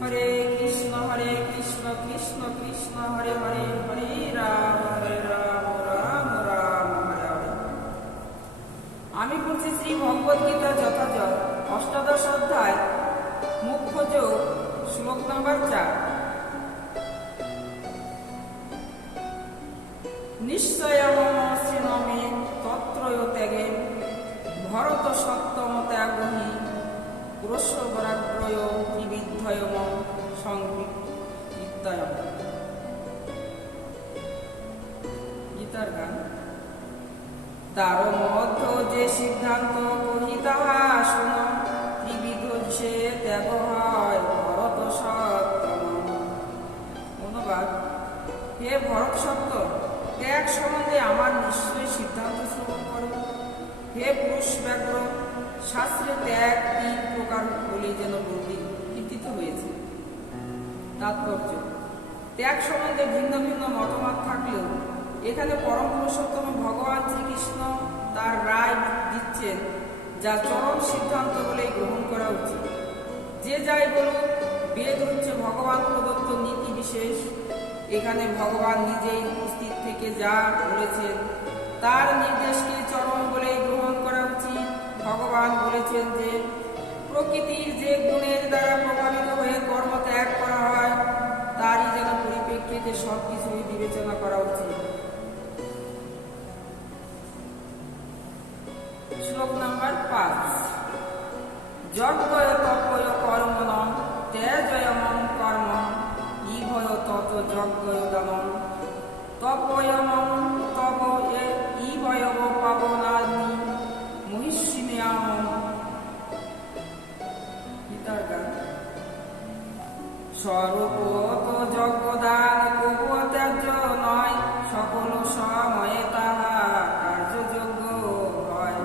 হরে কৃষ্ণ কৃষ্ণ কৃষ্ণ হরে হরে, হরে রাম রাম রাম হরে হরে। আমি বলছি শ্রী ভগবদ গীতা যথাযথ অষ্টাদশ অধ্যায় মুখ্য যোগ শ্লোক নম্বর 4। নিশ্চয়মে তত্রয় ত্যাগে ভরত সত্যম ত্যাগহি পুরস্বরাগ্রয় ত্রিবিদ্ধয়ম সংবিত্তয়ম। গীতার গান। তার মধ্য যে সিদ্ধান্ত কহি তাহা শুন, ত্রিবিধ সে ত্যাগ হয় ভরত সত্যম। অনুবাদ: হে ভরত সত্য, ত্যাগ সম্বন্ধে আমার নিশ্চয়ই সিদ্ধান্ত শ্রবণ করো। হে পুরুষ ব্যাঘ্র, শাস্ত্রে ত্যাগ 3 প্রকার বলে যেন বর্ণিত হয়েছে। তাৎপর্য: ত্যাগ সম্বন্ধে ভিন্ন ভিন্ন মতামত থাকলেও এখানে পরম পুরুষোত্তম ভগবান শ্রীকৃষ্ণ তার রায় দিচ্ছেন, যা চরম সিদ্ধান্ত বলে গ্রহণ করা উচিত। যে যাই বলুক, বেদ হচ্ছে ভগবান প্রদত্ত নীতি বিশেষ। এখানে ভগবান নিজেই উপস্থিত থেকে যা বলেছেন তার নির্দেশকে চরম বলে গ্রহণ করা উচিত। ভগবান বলেছেন যে প্রকৃতির যে গুণের দ্বারা প্রভাবিত হয়ে কর্ম ত্যাগ করা হয় তারই যেন পরিপ্রেক্ষিতে সবকিছুই বিবেচনা করা উচিত। শ্লোক নম্বর 5। যজ্ঞয় তপয় কর্মণঃ ত্যজয়মং কর্ম ইভয় তত যজ্ঞয় দানম তপয়মং তব ইভয়ব পাবনানি মহিষিম্যাম। গীতার গান। স্বরূপত যজ্ঞদান কবু ত্যাজ্য নয়, সকল সময়ে তাহা কার্যযোগ্য হয়।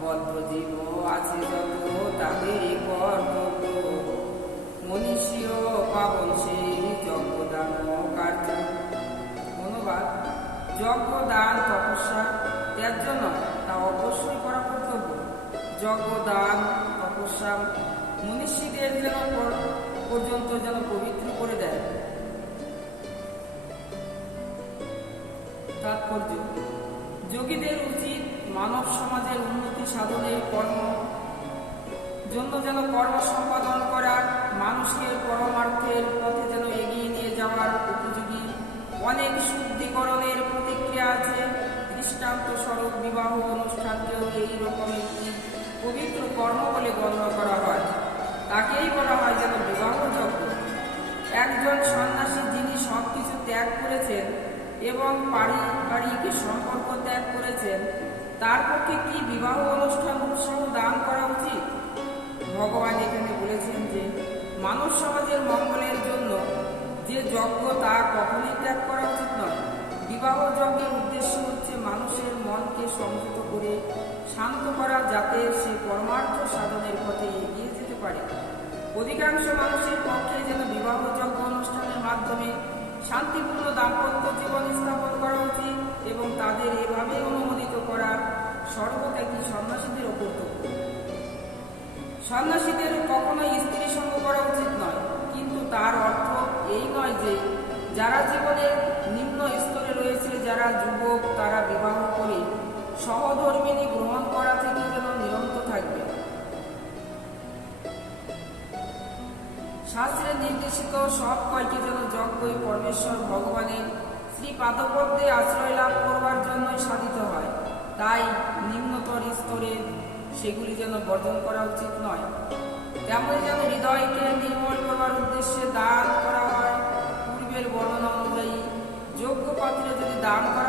বদ্ধ জীব আছে যত তাদের কর্তব্য, মনীষীয় পাবন সেই যজ্ঞদান কার্য। অনুবাদ: যজ্ঞদান তপস্যা ত্যাজ্য নয়, তা অবশ্যই করা কর্তব্য। যজ্ঞদান তপস্যা মনীষীদের যেন পর্যন্ত যেন পবিত্র করে দেয়। তাৎপর্য: যোগীদের উচিত মানব সমাজের উন্নতি সাধনের কর্ম জন্য যেন কর্ম সম্পাদন করার, মানুষকে পরমার্থের পথে যেন এগিয়ে নিয়ে যাওয়ার উপযোগী অনেক শুদ্ধিকরণের প্রতিক্রিয়া আছে। দৃষ্টান্ত স্বরূপ বিবাহ অনুষ্ঠানকেও এই রকম একটি পবিত্র কর্ম বলে গণ্য করা হয়। তাকেই বলা হয় যেন বিবাহ যজ্ঞ। একজন সন্ন্যাসী যিনি সবকিছু ত্যাগ করেছেন এবং পারিবারিক সম্পর্ক ত্যাগ করেছেন, তার পক্ষে কি বিবাহ অনুষ্ঠান উৎসব দান করা উচিত? ভগবান এখানে বলেছেন যে মানব সমাজের মঙ্গলের জন্য যে যজ্ঞ তা কখনোই ত্যাগ করা উচিত নয়। বিবাহ যজ্ঞের উদ্দেশ্য হচ্ছে মানুষের মনকে সংযত করে শান্ত করা, যাতে সে পরমার্থ সাধনের পথে এগিয়ে যেতে পারে। অধিকাংশ মানুষের পক্ষে যেন বিবাহ যজ্ঞ অনুষ্ঠানের মাধ্যমে শান্তিপূর্ণ দাম্পত্য জীবন স্থাপন করা উচিত এবং তাদের এভাবে অনুমোদিত করা সর্বত্যাগী সন্ন্যাসীদের কর্তব্য। সন্ন্যাসীদের কখনোই স্ত্রী সঙ্গ করা উচিত নয়, কিন্তু তার অর্থ এই নয় যে যারা জীবনের নিম্ন স্তরে রয়েছে, যারা যুবক, তারা বিবাহ করে সহধর্মিণী গ্রহণ করা থেকে যেন নিরন্ত থাকবে। শাস্ত্রে নির্দেশিত সব কয়টি যেন যজ্ঞই পরমেশ্বর ভগবানের শ্রী পাদপদ্মে আশ্রয় লাভ করবার জন্যই সাধিত হয়। তাই নিম্নতর স্তরে সেগুলি যেন বর্জন করা উচিত নয়। তেমনি যেন হৃদয়কে নির্মল করবার উদ্দেশ্যে দান করা হয়। পূর্বের বর্ণনা অনুযায়ী যোগ্য পাত্রে যদি দান করা